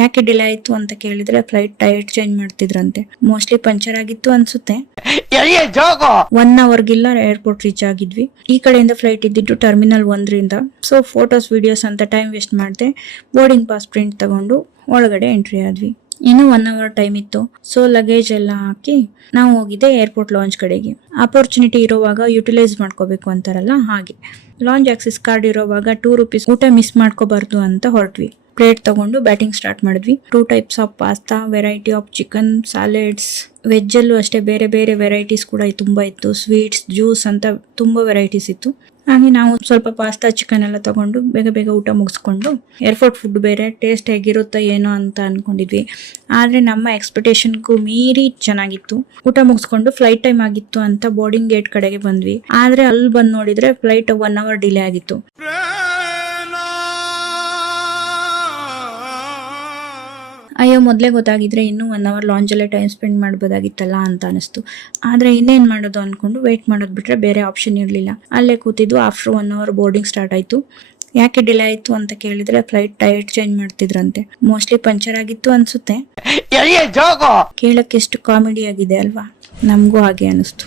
ಯಾಕೆ ಡಿಲೇ ಆಯ್ತು ಅಂತ ಕೇಳಿದ್ರೆ ಫ್ಲೈಟ್ ಟೈರ್ ಚೇಂಜ್ ಮಾಡ್ತಿದ್ರಂತೆ. ಮೋಸ್ಟ್ಲಿ ಪಂಚರ್ ಆಗಿತ್ತು ಅನ್ಸುತ್ತೆ. 1 ಅವರ್ಗಿಲ್ಲ ಏರ್ಪೋರ್ಟ್ ರೀಚ್ ಆಗಿದ್ವಿ. ಈ ಕಡೆಯಿಂದ ಫ್ಲೈಟ್ ಇದ್ದಿದ್ದು ಟರ್ಮಿನಲ್ 1ರಿಂದ. ಸೊ ಫೋಟೋಸ್ ವಿಡಿಯೋಸ್ ಅಂತ ಟೈಮ್ ವೇಸ್ಟ್ ಮಾಡದೆ ಬೋರ್ಡಿಂಗ್ ಪಾಸ್ ಪ್ರಿಂಟ್ ತಗೊಂಡು ಒಳಗಡೆ ಎಂಟ್ರಿ ಆದ್ವಿ. ಇನ್ನು 1 ಅವರ್ ಟೈಮ್ ಇತ್ತು. ಸೊ ಲಗೇಜ್ ಎಲ್ಲ ಹಾಕಿ ನಾವು ಹೋಗಿದ್ದೆ ಏರ್ಪೋರ್ಟ್ ಲಾಂಚ್ ಕಡೆಗೆ. ಅಪರ್ಚುನಿಟಿ ಇರೋವಾಗ ಯುಟಿಲೈಸ್ ಮಾಡ್ಕೋಬೇಕು ಅಂತಾರಲ್ಲ ಹಾಗೆ. ಲಾಂಚ್ ಆಕ್ಸಿಸ್ ಕಾರ್ಡ್ ಇರೋವಾಗ 2 ರೂಪೀಸ್ ಊಟ ಮಿಸ್ ಮಾಡ್ಕೋಬಾರ್ದು ಅಂತ ಹೊರಟ್ವಿ. ಪ್ಲೇಟ್ ತಗೊಂಡು ಬ್ಯಾಟಿಂಗ್ ಸ್ಟಾರ್ಟ್ ಮಾಡಿದ್ವಿ. 2 types of pasta, variety of chicken, salads, veg ಅಲ್ಲೂ ಅಷ್ಟೇ ಬೇರೆ ಬೇರೆ ವೆರೈಟೀಸ್ ಕೂಡ ತುಂಬಾ ಇತ್ತು. ಸ್ವೀಟ್ಸ್, ಜ್ಯೂಸ್ ಅಂತ ತುಂಬಾ ವೆರೈಟೀಸ್ ಇತ್ತು. ಹಾಗೆ ನಾವು ಸ್ವಲ್ಪ ಪಾಸ್ತಾ, ಚಿಕನ್ ಎಲ್ಲ ತಗೊಂಡು ಬೇಗ ಬೇಗ ಊಟ ಮುಗಿಸ್ಕೊಂಡು, ಏರ್ಪೋರ್ಟ್ ಫುಡ್ ಬೇರೆ ಟೇಸ್ಟ್ ಹೇಗಿರುತ್ತೋ ಏನೋ ಅಂತ ಅನ್ಕೊಂಡಿದ್ವಿ. ಆದ್ರೆ ನಮ್ಮ ಎಕ್ಸ್ಪೆಕ್ಟೇಷನ್ಗೂ ಮೀರಿ ಚೆನ್ನಾಗಿತ್ತು. ಊಟ ಮುಗಿಸ್ಕೊಂಡು ಫ್ಲೈಟ್ ಟೈಮ್ ಆಗಿತ್ತು ಅಂತ ಬೋರ್ಡಿಂಗ್ ಗೇಟ್ ಕಡೆಗೆ ಬಂದ್ವಿ. ಆದ್ರೆ ಅಲ್ಲಿ ಬಂದು ನೋಡಿದ್ರೆ ಫ್ಲೈಟ್ 1 ಅವರ್ ಡಿಲೇ ಆಗಿತ್ತು. ಅಯ್ಯೋ, ಮೊದಲೇ ಗೊತ್ತಾಗಿದ್ರೆ ಇನ್ನೂ 1 ಅವರ್ ಲಾಂಜಲ್ಲೇ ಟೈಮ್ ಸ್ಪೆಂಡ್ ಮಾಡ್ಬೋದಾಗಿತ್ತಲ್ಲ ಅಂತ ಅನಿಸ್ತು. ಆದ್ರೆ ಇನ್ನೇನ್ ಮಾಡೋದು ಅನ್ಕೊಂಡು ವೇಟ್ ಮಾಡೋದು ಬಿಟ್ರೆ ಬೇರೆ ಆಪ್ಷನ್ ಇರಲಿಲ್ಲ. ಅಲ್ಲೇ ಕೂತಿದ್ದು. ಆಫ್ಟರ್ 1 ಅವರ್ ಬೋರ್ಡಿಂಗ್ ಸ್ಟಾರ್ಟ್ ಆಯ್ತು. ಯಾಕೆ ಡಿಲೇ ಆಯ್ತು ಅಂತ ಕೇಳಿದ್ರೆ ಫ್ಲೈಟ್ ಟೈರ್ ಚೇಂಜ್ ಮಾಡ್ತಿದ್ರಂತೆ. ಮೋಸ್ಟ್ಲಿ ಪಂಚರ್ ಆಗಿತ್ತು ಅನ್ಸುತ್ತೆ. ಕೇಳಕ್ಕೆ ಎಷ್ಟು ಕಾಮಿಡಿ ಆಗಿದೆ ಅಲ್ವಾ? ನಮಗೂ ಹಾಗೆ ಅನಿಸ್ತು.